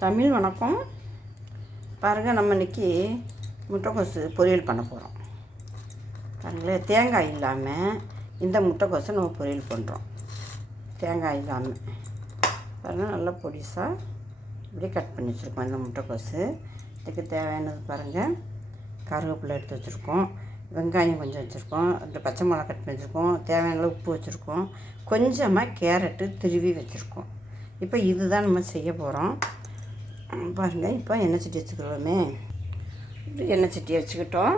தமிழ் வணக்கம். பாருங்கள், நம்ம இன்றைக்கி முட்டைக்கோசு பொரியல் பண்ண போகிறோம். பாருங்களேன், தேங்காய் இல்லாமல் இந்த முட்டைக்கோசை நம்ம பொரியல் பண்ணுறோம். தேங்காய் இல்லாமல் பாருங்கள், நல்லா பொடிசாக இப்படி கட் பண்ணி வச்சுருக்கோம். இந்த முட்டைக்கோசு இதுக்கு தேவையானது பாருங்கள், கருவேப்பிலை எடுத்து வச்சுருக்கோம், வெங்காயம் கொஞ்சம் வச்சுருக்கோம், 2 பச்சை மிளகா கட் பண்ணி வச்சுருக்கோம், தேவையான உப்பு வச்சுருக்கோம், கொஞ்சமாக கேரட்டு திருவி வச்சுருக்கோம். இப்போ இதுதான் நம்ம செய்ய போகிறோம். பாருங்கள், இப்போ எண்ணெய் சட்டி வச்சுக்கிறோமே, எண்ணெய் சட்டியை வச்சுக்கிட்டோம்.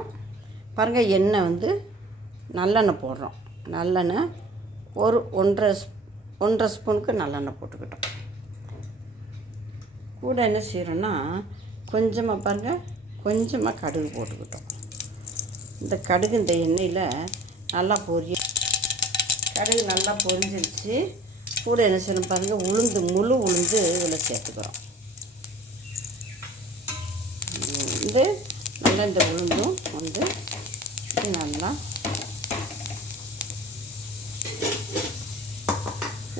பாருங்கள், எண்ணெய் வந்து நல்லெண்ணெய் போடுறோம். நல்லெண்ணெய் ஒரு ஒன்றரை ஸ்பூனுக்கு நல்லெண்ணெய் போட்டுக்கிட்டோம். கூட என்ன செய்கிறோன்னா, கொஞ்சமாக பாருங்கள், கொஞ்சமாக கடுகு போட்டுக்கிட்டோம். இந்த கடுகு இந்த எண்ணெயில் நல்லா கடுகு நல்லா பொரிஞ்சிருச்சு. கூட என்ன செய்யணும் பாருங்கள், முழு உளுந்து இதில் சேர்த்துக்கிறோம். நல்லா இந்த உளுந்தும் வந்து நல்லா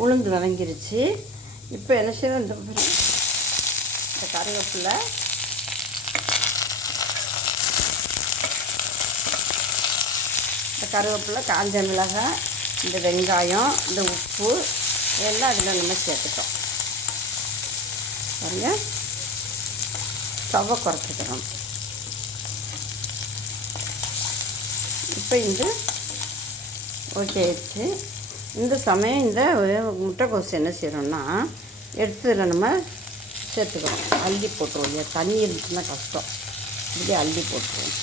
உளுந்து வதங்கிருச்சு. இப்போ என்ன செய்யணும், இந்த கருவேப்பிலை, காஞ்ச மிளகாய், இந்த வெங்காயம், இந்த உப்பு எல்லாம் அதில் நம்ம சேர்த்துட்டோம். பாருங்க, ஸ்டவ்வை குறைச்சிக்கிறோம். இப்போ ஓகே ஆயிடுச்சு. இந்த சமயம் இந்த முட்டைக்கோசு என்ன செய்கிறோன்னா, எடுத்து இதில் நம்ம சேர்த்துக்கிறோம். அள்ளி போட்டுருவோம். இல்லையா, தண்ணி இருந்துச்சுன்னா கஷ்டம், இப்படி அள்ளி போட்டுருவோம்.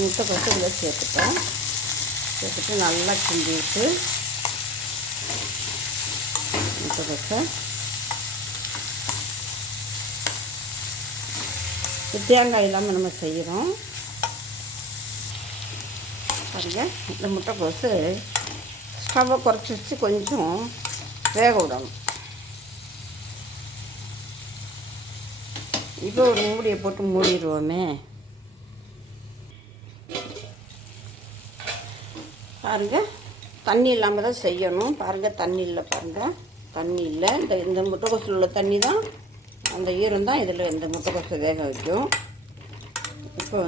முட்டைக்கோசு இதில் சேர்த்துட்டு நல்லா கிண்டிட்டு முட்டைக்கோசை தேங்காய் இல்லாமல் நம்ம செய்கிறோம். பாருங்கள், இந்த முட்டைக்கோசு ஸ்டவ்வை குறைச்சி வச்சு கொஞ்சம் வேக விடணும். இப்போ ஒரு மூடியை போட்டு மூடிடுவோமே. பாருங்கள், தண்ணி இல்லாமல் தான் செய்யணும். பாருங்கள், தண்ணி இல்லை. பாருங்கள், தண்ணி இல்லை. இந்த முட்டைக்கோசில் உள்ள தண்ணி தான், அந்த ஈரம் தான் இதில் இந்த முட்டைக்கோசை வேக வைக்கும். இப்போ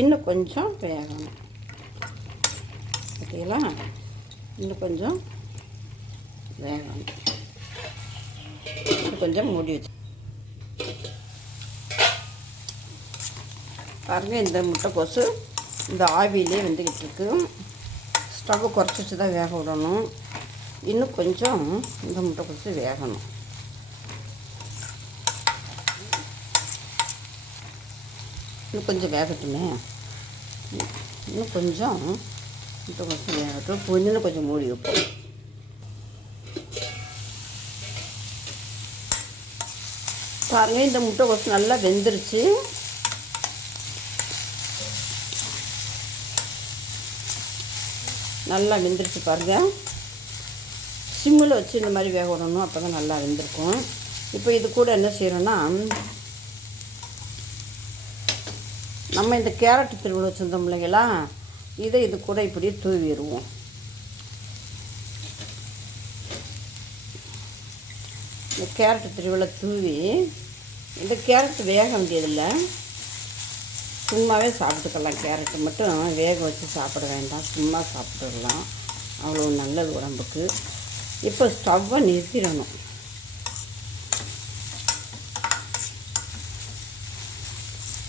இன்னும் கொஞ்சம் வேகணும். பார்த்தீங்களா, இன்னும் கொஞ்சம் வேகணும். கொஞ்சம் மூடி வச்சு பாருங்கள், இந்த முட்டைக்கோசு இந்த ஆவியிலே வெந்துக்கிட்டு இருக்கு. ஸ்டவ்வை குறைச்சி தான் வேக விடணும். இன்னும் கொஞ்சம் இந்த முட்டைக்கோசு வேகணும். இன்னும் கொஞ்சம் வேகட்டுமே. இன்னும் கொஞ்சம் முட்டைக்கோசு வேகட்டும். இன்னும் கொஞ்சம் மூடி வைப்போம். பாருங்கள், இந்த முட்டைக்கோசு நல்லா வெந்துருச்சு. நல்லா வெந்துருச்சு. பாருங்கள், சிம்மில் வச்சு இந்த மாதிரி வேக விடணும். அப்போ தான் நல்லா வெந்திருக்கும். இப்போ இது கூட என்ன செய்கிறோன்னா, நம்ம இந்த கேரட்டு திருவிழா வச்சுருந்தோம் இல்லைங்களா, இது கூட இப்படி தூவிடுவோம். இந்த கேரட்டு திருவிழா தூவி, இந்த கேரட்டு வேக வேண்டியதில்லை, சும்மாவே சாப்பிட்டுக்கலாம். கேரட்டு மட்டும் வேக வச்சு சாப்பிட வேண்டாம், சும்மா சாப்பிட்டுடலாம். அவ்வளோ நல்லது உடம்புக்கு. இப்போ ஸ்டவ்வை நிறுத்திடணும்.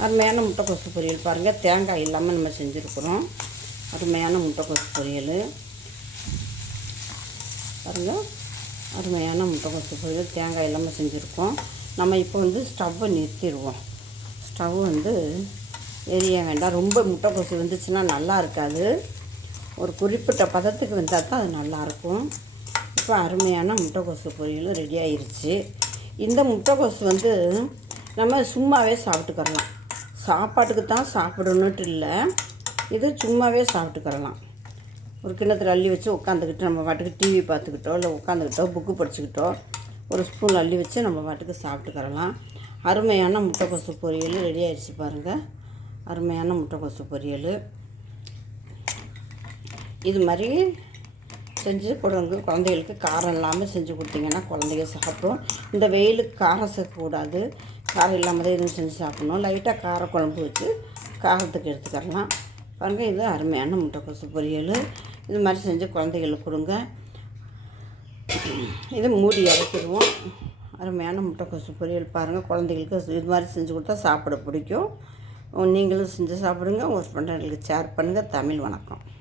அருமையான முட்டைக்கோசு பொரியல். பாருங்கள், தேங்காய் இல்லாமல் நம்ம செஞ்சுருக்குறோம். அருமையான முட்டைக்கோசு பொரியல். பாருங்கள், அருமையான முட்டைக்கோசு பொரியல் தேங்காய் இல்லாமல் செஞ்சுருக்கோம். நம்ம இப்போ ஸ்டவ்வை நிறுத்திடுவோம். ஸ்டவ் எரிய வேண்டாம். ரொம்ப முட்டைக்கோசு வந்துச்சுன்னா நல்லா இருக்காது. ஒரு குறிப்பிட்ட பதத்துக்கு வந்தால் தான் அது நல்லாயிருக்கும். இப்போ அருமையான முட்டைக்கோசு பொரியல் ரெடி ஆயிடுச்சு. இந்த முட்டைக்கோசு நம்ம சும்மாவே சாப்பிட்டுக்கிறலாம். சாப்பாட்டுக்கு தான் சாப்பிடணுன்ட்டு இல்லை, இது சும்மாவே சாப்பிட்டுக்கிறலாம். ஒரு கிண்ணத்தில் அள்ளி வச்சு உட்காந்துக்கிட்டு நம்ம பாட்டுக்கு டிவி பார்த்துக்கிட்டோ, இல்லை உட்காந்துக்கிட்டோ, புக்கு படிச்சுக்கிட்டோ, ஒரு ஸ்பூன் அள்ளி வச்சு நம்ம பாட்டுக்கு சாப்பிட்டுக்கிறலாம். அருமையான முட்டைக்கோசு பொரியல் ரெடி ஆயிடுச்சு. பாருங்கள், அருமையான முட்டைக்கோசு பொரியல். இது மாதிரி செஞ்சு கொடுங்க. குழந்தைகளுக்கு காரம் இல்லாமல் செஞ்சு கொடுத்தீங்கன்னா குழந்தைங்க சாப்பிடும். இந்த வெயிலுக்கு காரம் சேர்க்கக்கூடாது, காரம் இல்லாமல் தான் எதுவும் செஞ்சு சாப்பிட்ணும். லைட்டாக காரக்குழம்பு வச்சு காரத்துக்கு எடுத்துக்கலாம். பாருங்கள், இது அருமையான முட்டைக்கோசு பொரியல். இது மாதிரி செஞ்சு குழந்தைகளுக்கு கொடுங்க. இது மூடி இறக்கிடுவோம். அருமையான முட்டைக்கோசு பொரியல் பாருங்கள். குழந்தைகளுக்கு இது மாதிரி செஞ்சு கொடுத்தா சாப்பிட பிடிக்கும். நீங்களும் செஞ்சு சாப்பிடுங்க. உங்கள் ஃப்ரெண்டுகளுக்கு ஷேர் பண்ணுங்கள். தமிழ் வணக்கம்.